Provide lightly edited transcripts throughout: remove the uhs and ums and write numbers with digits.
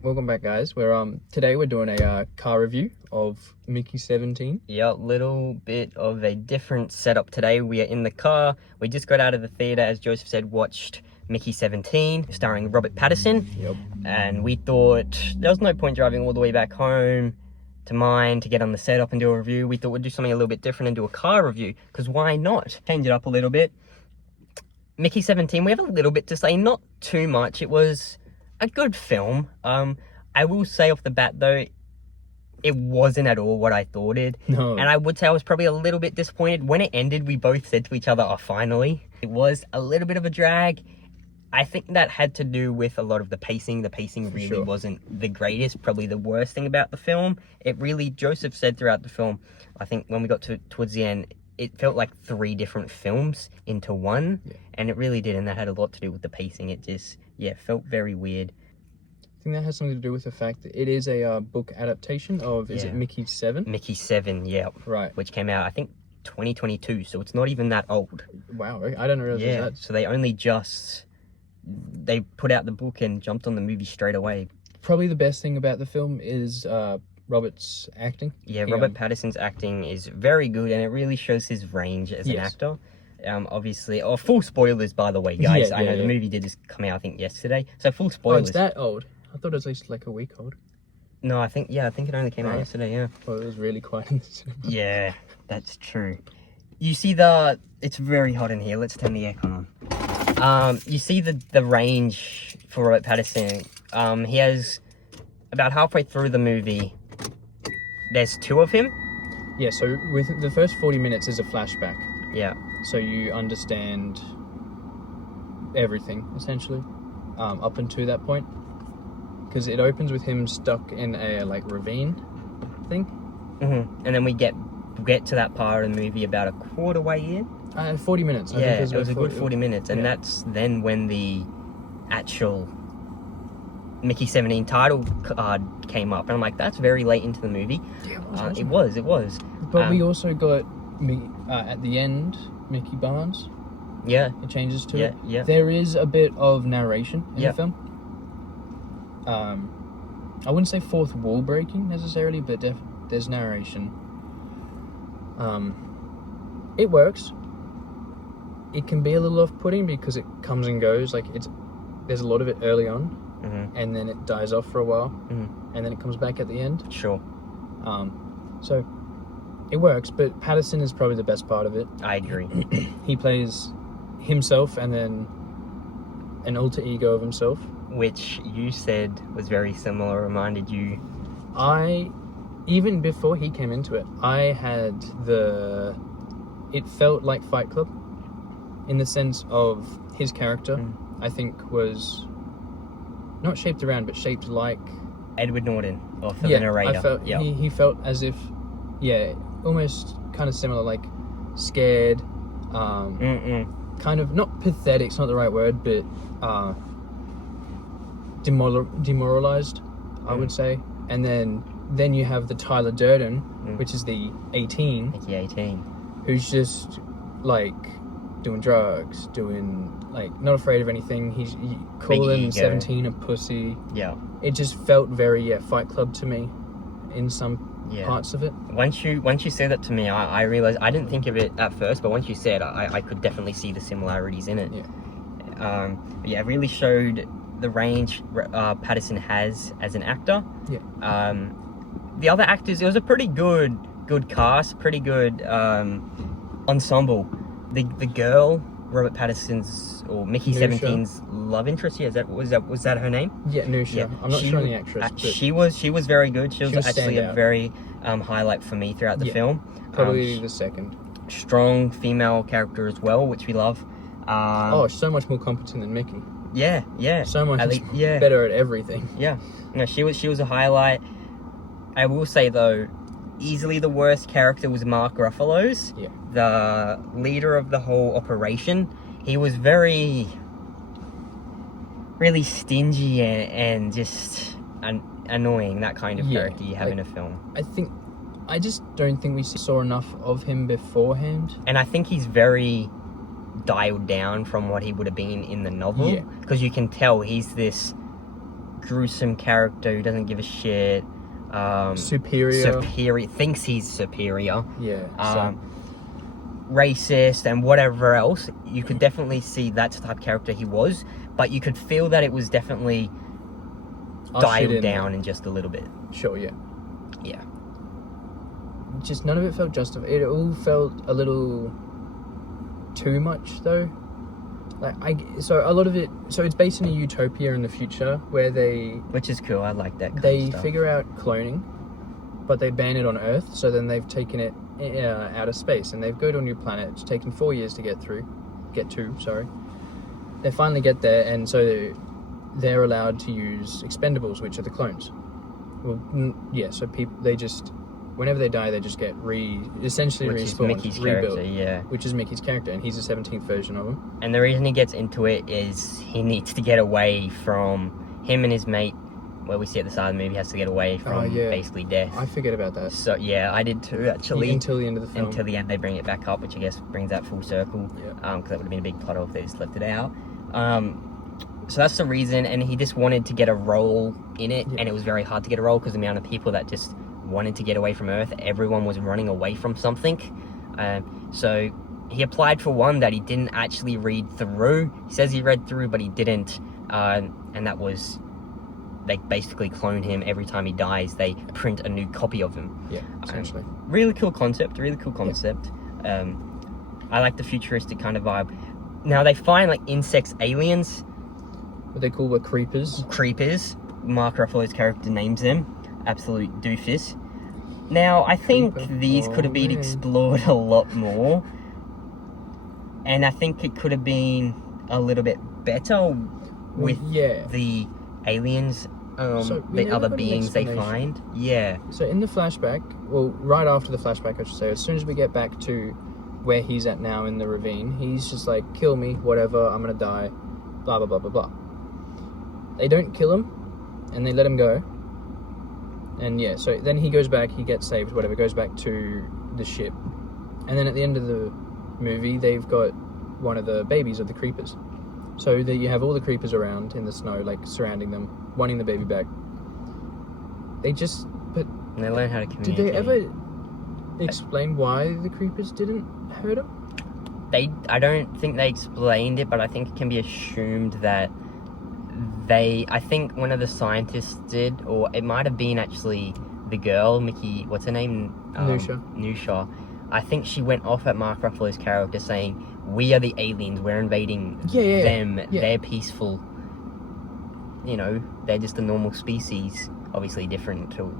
Welcome back, guys. Today we're doing a car review of Mickey 17. Yeah, little bit of a different setup today. We are in the car. We just got out of the theater, as Joseph said, watched Mickey 17, starring Robert Pattinson. Yep. And we thought there was no point driving all the way back home to mine to get on the setup and do a review. We thought we'd do something a little bit different and do a car review, because why not? Change it up a little bit. Mickey 17, we have a little bit to say, not too much. It was a good film. I will say off the bat though, it wasn't at all what I thought it. No. And I would say I was probably a little bit disappointed. When it ended, we both said to each other, oh, finally. It was a little bit of a drag. I think that had to do with a lot of the pacing. The pacing really wasn't the greatest, probably the worst thing about the film. It really, Joseph said throughout the film, I think when we got towards the end, it felt like 3 different films into one. Yeah. And it really did, and that had a lot to do with the pacing. It just, felt very weird. I think that has something to do with the fact that it is a book adaptation of, is it Mickey 7? Mickey 7, yeah. Right. Which came out, I think, 2022, so it's not even that old. Wow, I don't realize that. So they only they put out the book and jumped on the movie straight away. Probably the best thing about the film is Robert's acting. Yeah, Robert Pattinson's acting is very good, and it really shows his range as an actor. Obviously, full spoilers, by the way, guys. I know the movie did just come out, I think, yesterday. So full spoilers. Oh, it's that old? I thought it was at least like a week old. No, I think it only came out yesterday, yeah. Well, it was really quiet in the cinema. Yeah, that's true. You see it's very hot in here. Let's turn the aircon on. You see the range for Robert Pattinson. He has, about halfway through the movie, there's 2 of him. Yeah, so with the first 40 minutes is a flashback. Yeah. So you understand everything, essentially, up until that point. Because it opens with him stuck in a, ravine thing. Mm-hmm. And then we get to that part of the movie about a quarter way in. 40 minutes. I think it was a good 40 minutes. And that's then when the actual Mickey 17 title card came up. And I'm like, that's very late into the movie. Yeah, it was. But we also got, at the end, Mickey Barnes. Yeah. It changes to it. Yeah. There is a bit of narration in the film. I wouldn't say fourth wall breaking necessarily, but there's narration. It works. It can be a little off-putting because it comes and goes. There's a lot of it early on, and then it dies off for a while, and then it comes back at the end. Sure. So it works, but Pattinson is probably the best part of it. I agree. He plays himself and then an alter ego of himself. Which you said was very similar, reminded you. Even before he came into it, it felt like Fight Club in the sense of his character, I think, was not shaped around, but shaped like Edward Norton, or for the narrator. I felt, he felt as if, almost kind of similar, like scared, kind of, not pathetic, it's not the right word, but demoralized, I would say. And then you have the Tyler Durden, which is the 18. Mickey 18. Who's just, doing drugs, not afraid of anything. He's calling 17 a pussy. Yeah. It just felt very, Fight Club to me in some parts of it. Once you said that to me, I realized, I didn't think of it at first, but once you said, I could definitely see the similarities in it. Yeah. It really showed the range Pattinson has as an actor. Yeah. The other actors, it was a pretty good cast, pretty good ensemble. The girl, Robert Pattinson's or Mickey 17's love interest, was that her name? Yeah, Nusha. Yeah. I'm not sure on the actress. But she was very good. She was actually a very highlight for me throughout the film. Probably the second. Strong female character as well, which we love. So much more competent than Mickey. Yeah. So much better at everything. Yeah. No, she was a highlight. I will say though, easily the worst character was Mark Ruffalo's. Yeah. The leader of the whole operation. He was really stingy and just annoying, that kind of character you have in a film. I just don't think we saw enough of him beforehand. And I think he's very dialed down from what he would have been in the novel. Yeah. Because you can tell he's this gruesome character who doesn't give a shit. Superior. Thinks he's superior. Yeah. Racist and whatever else. You could definitely see that's the type of character he was, but you could feel that it was definitely dialed down in just a little bit. Sure, yeah. Yeah. Just none of it felt justified. It all felt a little too much, though. So a lot of it. So it's based in a utopia in the future where which is cool. I like that. They figure out cloning, but they ban it on Earth. So then they've taken it out of space, and they go to a new planet. It's taken 4 years to get to. They finally get there, and so they're allowed to use expendables, which are the clones. Well, yeah. So they just, whenever they die, they just get essentially respawned, Mickey's rebuilt. Character, yeah. Which is Mickey's character, and he's the 17th version of him. And the reason he gets into it is he needs to get away from him and his mate. Where we see at the start of the movie, has to get away from basically death. I forget about that. So yeah, I did too actually. Until the end of the film. Until the end, they bring it back up, which I guess brings that full circle. Yeah. Because that would have been a big plot hole if they just left it out. So that's the reason, and he just wanted to get a role in it, and it was very hard to get a role because the amount of people that just wanted to get away from Earth, everyone was running away from something. So he applied for one that he didn't actually read through. He says he read through, but he didn't, and that was, they basically clone him. Every time he dies, they print a new copy of him. Yeah, essentially. Really cool concept. I like the futuristic kind of vibe. Now they find like insects, aliens. What they call creepers. Mark Ruffalo's character names them. Absolute doofus. Now I think these could have been explored a lot more, and I think it could have been a little bit better with the aliens. The other beings they find. Yeah. So in the flashback, well, right after the flashback, I should say, as soon as we get back to where he's at now in the ravine, he's just like, kill me, whatever, I'm gonna die, blah, blah, blah, blah, blah. They don't kill him, and they let him go. And yeah, so then he goes back, he gets saved, whatever, goes back to the ship. And then at the end of the movie, they've got one of the babies of the creepers. So that you have all the creepers around in the snow, like surrounding them, wanting the baby back. They learn how to communicate. Did they ever explain why the creepers didn't hurt him? I don't think they explained it, but I think it can be assumed that I think one of the scientists did, or it might have been actually the girl, Mickey, what's her name? Nusha. I think she went off at Mark Ruffalo's character saying, we are the aliens, we're invading them, they're peaceful. You know, they're just a normal species, obviously different to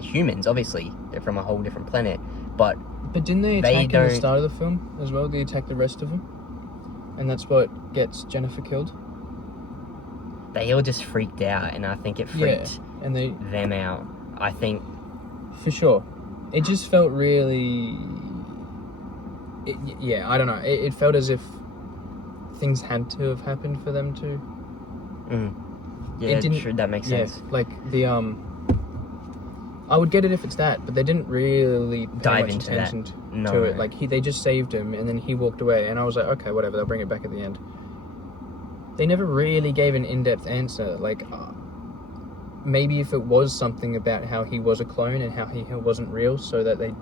humans, obviously. They're from a whole different planet. But didn't they attack at the start of the film as well? They attack the rest of them? And that's what gets Jennifer killed? They all just freaked out, and I think it freaked them out. I think... For sure. It just felt really... I don't know. It felt as if things had to have happened for them to... Yeah, sure, that makes sense. Like the... I would get it if it's that, but they didn't really dive much into attention that. to it. Like, they just saved him, and then he walked away, and I was like, okay, whatever, they'll bring it back at the end. They never really gave an in-depth answer. Like, maybe if it was something about how he was a clone and how he wasn't real, so that they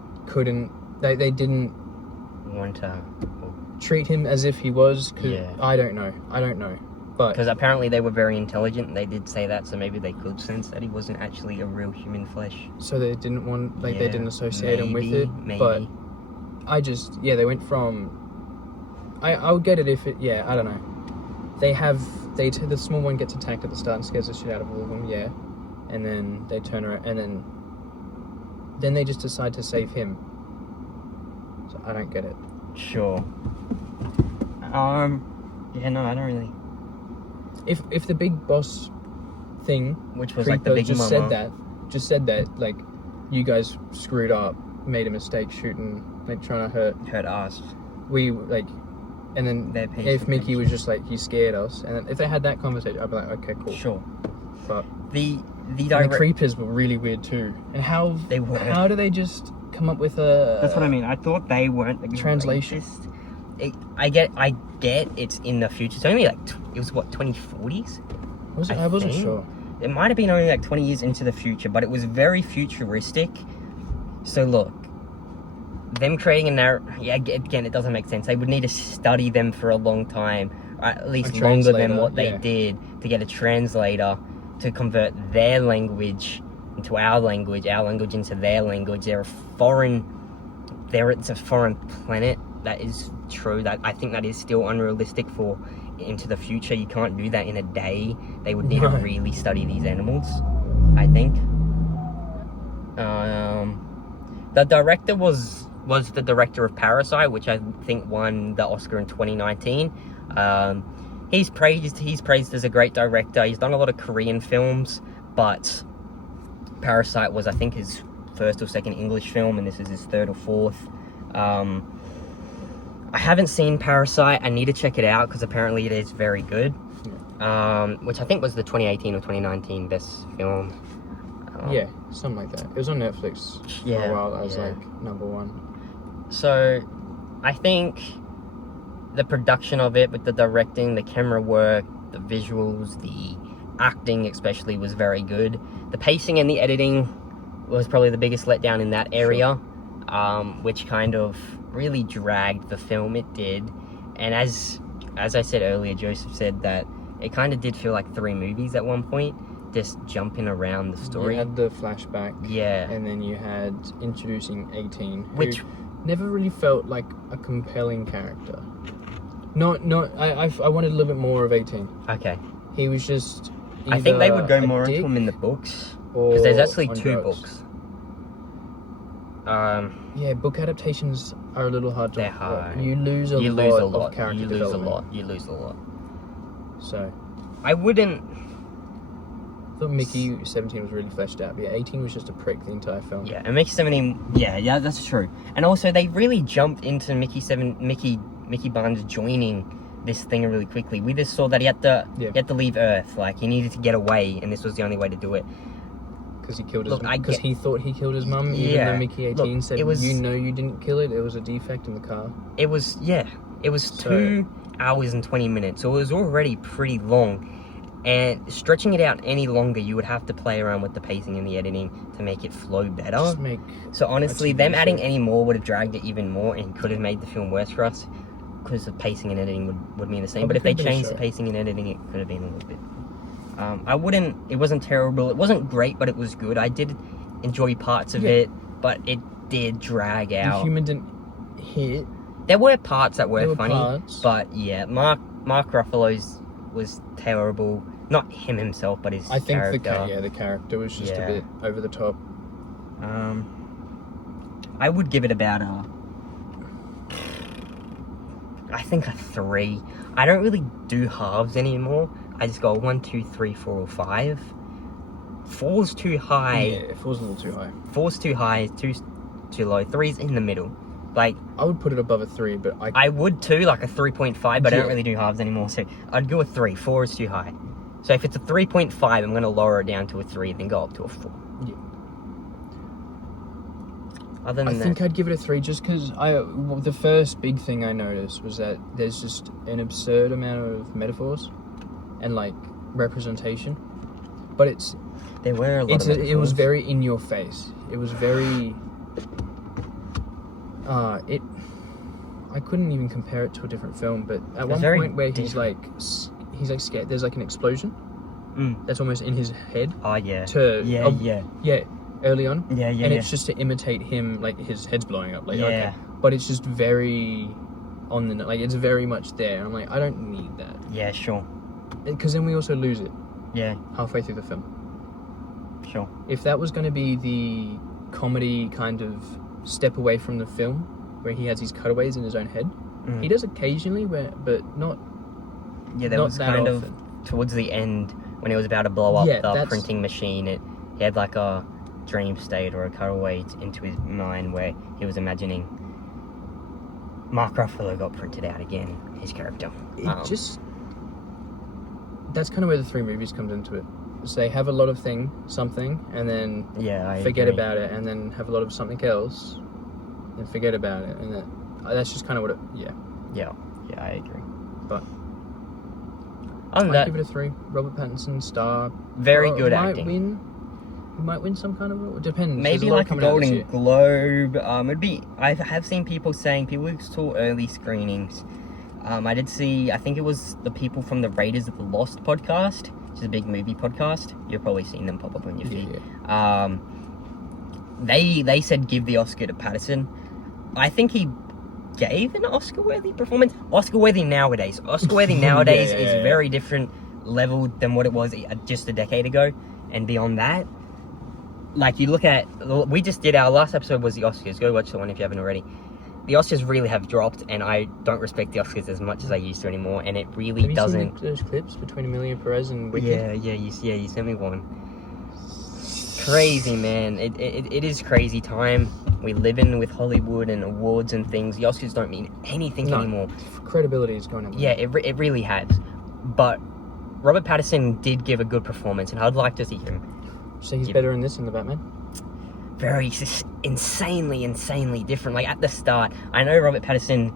didn't want to treat him as if he was. I don't know. But because apparently they were very intelligent, they did say that, so maybe they could sense that he wasn't actually a real human flesh. So they didn't want, they didn't associate him with it. Maybe. But they went from. I would get it if it. Yeah, I don't know. The small one gets attacked at the start and scares the shit out of all of them. Yeah, and then they turn around and then they just decide to save him. So I don't get it. Sure. Yeah, no, I don't really. If the big boss thing, which was like the big just said that, like, you guys screwed up, made a mistake shooting, like, trying to hurt us. We, like, and then if Mickey was just like, he scared us, and then if they had that conversation, I'd be like, okay, cool. Sure. But the creepers were really weird too. And how do they just come up with a... That's what I mean. I thought they weren't the translation. I get it's in the future. It's only like, it was what, 2040s? Was it? I wasn't sure. It might have been only like 20 years into the future, but it was very futuristic. So look, them creating a again, it doesn't make sense. They would need to study them for a long time, or at least longer than what they did, to get a translator to convert their language into our language into their language. It's a foreign planet. That is true. That I think that is still unrealistic for into the future. You can't do that in a day. They would need to really study these animals, I think. The director was the director of Parasite, which I think won the Oscar in 2019. He's praised as a great director. He's done a lot of Korean films, but Parasite was, I think, his first or second English film, and this is his third or fourth. I haven't seen Parasite. I need to check it out because apparently it is very good. Which I think was the 2018 or 2019 best film. Yeah, something like that. It was on Netflix for a while. That was like #1. So, I think the production of it, with the directing, the camera work, the visuals, the acting especially, was very good. The pacing and the editing was probably the biggest letdown in that area, which kind of really dragged the film. It did. And as I said earlier, Joseph said that it kind of did feel like 3 movies at one point, just jumping around the story. You had the flashback, and then you had introducing 18, which never really felt like a compelling character. I wanted a little bit more of 18. Okay. He was just I think they would go more into him in the books, because there's actually 2 books. Yeah, book adaptations are a little hard to... They're hard. You lose a lot of character development. You lose a lot. So... I wouldn't... I thought Mickey 17 was really fleshed out, but yeah, 18 was just a prick the entire film. Yeah, and Mickey 17... Yeah, that's true. And also, they really jumped into Mickey Barnes joining this thing really quickly. We just saw that he had to leave Earth. Like, he needed to get away, and this was the only way to do it. Because he killed his because he thought he killed his mum, even though Mickey 18 said, you know you didn't kill it, it was a defect in the car. It was 2 hours and 20 minutes, so it was already pretty long. And stretching it out any longer, you would have to play around with the pacing and the editing to make it flow better. So honestly, them adding any more would have dragged it even more and could have made the film worse for us, because the pacing and editing would mean the same. But if they changed the pacing and editing, it could have been a little bit... it wasn't terrible. It wasn't great, but it was good. I did enjoy parts of it, but it did drag out. The human didn't hit. There were parts that were funny, but yeah, Mark Ruffalo's was terrible. Not him himself, but his character. The character was just a bit over the top. I would give it about I think a 3. I don't really do halves anymore. I just go 1, 2, 3, 4, or 5. 4's too high. Yeah, 4's a little too high. 4's too high, 2's too low, 3's in the middle. Like, I would put it above a 3, but I would too, like a 3.5, but I don't really do halves anymore, so I'd go a 3. 4 is too high. So if it's a 3.5, I'm going to lower it down to a 3, then go up to a 4. Yeah. Other than I think I'd give it a 3 just because the first big thing I noticed was that there's just an absurd amount of metaphors and like representation, but there were a lot of metaphors. It was very in your face. It was very I couldn't even compare it to a different film, but at one point where he's like scared, there's like an explosion that's almost in his head. Oh yeah. Early on, and it's just to imitate him, like his head's blowing up, like okay, but it's just very on the like it's very much there. I'm like, I don't need that. Yeah, sure. Because then we also lose it. Yeah. Halfway through the film. Sure. If that was going to be the comedy kind of step away from the film, where he has these cutaways in his own head, he does occasionally, but not. Yeah, there was kind of towards the end when he was about to blow up the printing machine. He had like a dream state or a cutaway into his mind where he was imagining Mark Ruffalo got printed out again, his character. That's kind of where the 3 movies comes into it. So they have a lot of something, and then forget about it, and then have a lot of something else, and forget about it, and that's just kind of what it. Yeah, I agree. But Other than I'd that, give it a 3. Robert Pattinson, star. very Oh, good might acting. He might win some kind of award. Depends. There's Maybe a lot like a coming out this Golden year. Globe. It'd be. I have seen people saying people who saw early screenings. I did see. I think it was the people from the Raiders of the Lost podcast, which is a big movie podcast. You've probably seen them pop up on your feed. Yeah. They said give the Oscar to Pattinson. I think he gave an Oscar-worthy performance. Oscar-worthy nowadays. Oscar-worthy nowadays is very different level than what it was just a decade ago, and beyond that. Like, you look at, we just did, our last episode was the Oscars. Go watch the one if you haven't already. The Oscars really have dropped, and I don't respect the Oscars as much as I used to anymore, and it really doesn't. Have you seen those clips between Emilia Perez and Wicked? Yeah, you sent me one. Crazy, man. It is crazy time we live in with Hollywood and awards and things. The Oscars don't mean anything anymore. Credibility is going up. Yeah, it really has. But Robert Pattinson did give a good performance, and I'd like to see him. So he's better in this than the Batman? Very insanely different. Like, at the start, I know Robert Pattinson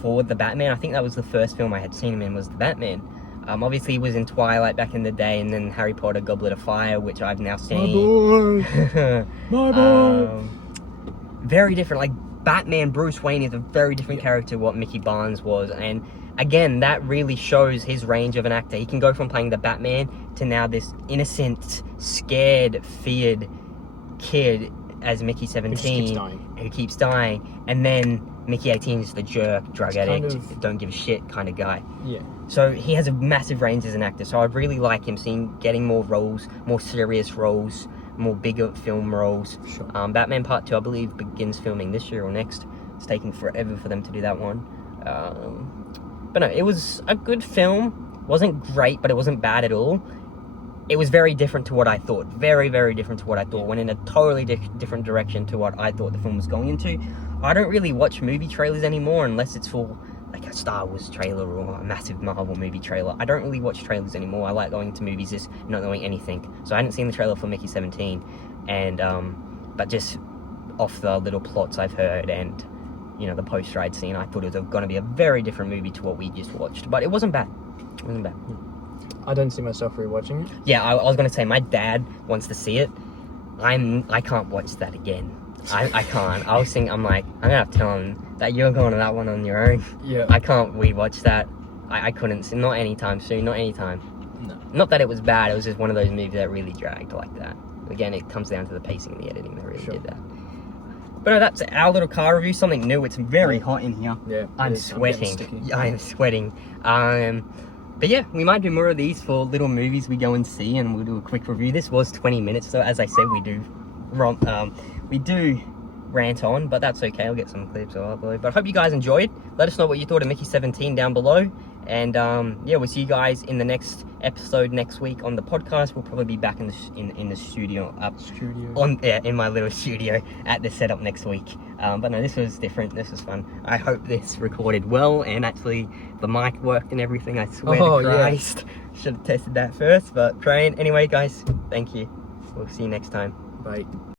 for the Batman. I think that was the first film I had seen him in, was the Batman. Obviously, he was in Twilight back in the day, and then Harry Potter, Goblet of Fire, which I've now seen. My boy! Very different. Like, Batman Bruce Wayne is a very different character to what Mickey Barnes was, and again, that really shows his range of an actor. He can go from playing the Batman to now this innocent, scared, feared kid as Mickey 17 who keeps dying, and then Mickey 18 is the jerk, drug addict, don't give a shit kind of guy. Yeah. So he has a massive range as an actor. So I'd really like him getting more roles, more serious roles, more bigger film roles. Sure. Batman Part 2, I believe, begins filming this year or next. It's taking forever for them to do that one. But no, it was a good film. Wasn't great, but it wasn't bad at all. It was very different to what I thought. Very, very different to what I thought. Went in a totally different direction to what I thought the film was going into. I don't really watch movie trailers anymore unless it's for like a Star Wars trailer or a massive Marvel movie trailer. I don't really watch trailers anymore. I like going to movies just not knowing anything. So I hadn't seen the trailer for Mickey 17, and but just off the little plots I've heard and the post ride scene, I thought it was going to be a very different movie to what we just watched. But it wasn't bad. It wasn't bad. I don't see myself rewatching it. Yeah, I was going to say my dad wants to see it. I can't watch that again. I can't. I'm like, I'm gonna have to tell him that you're going to that one on your own. Yeah. I can't rewatch that. I couldn't. Not anytime soon. Not anytime. No. Not that it was bad. It was just one of those movies that really dragged like that. Again, it comes down to the pacing and the editing that really did that. But no, that's our little car review. Something new. It's very hot in here. Yeah. I'm sweating. I am sweating. But yeah, we might do more of these for little movies we go and see, and we'll do a quick review. This was 20 minutes, so as I said, we do rant on, but that's okay. I'll get some clips I'll upload. But I hope you guys enjoyed. Let us know what you thought of Mickey 17 down below. And yeah, we'll see you guys in the next episode next week on the podcast. We'll probably be back in the studio in my little studio at the setup next week. But no, this was different. This was fun. I hope this recorded well and actually the mic worked and everything. I swear to Christ. Yeah. Should have tested that first, but praying. Anyway, guys, thank you. We'll see you next time. Bye.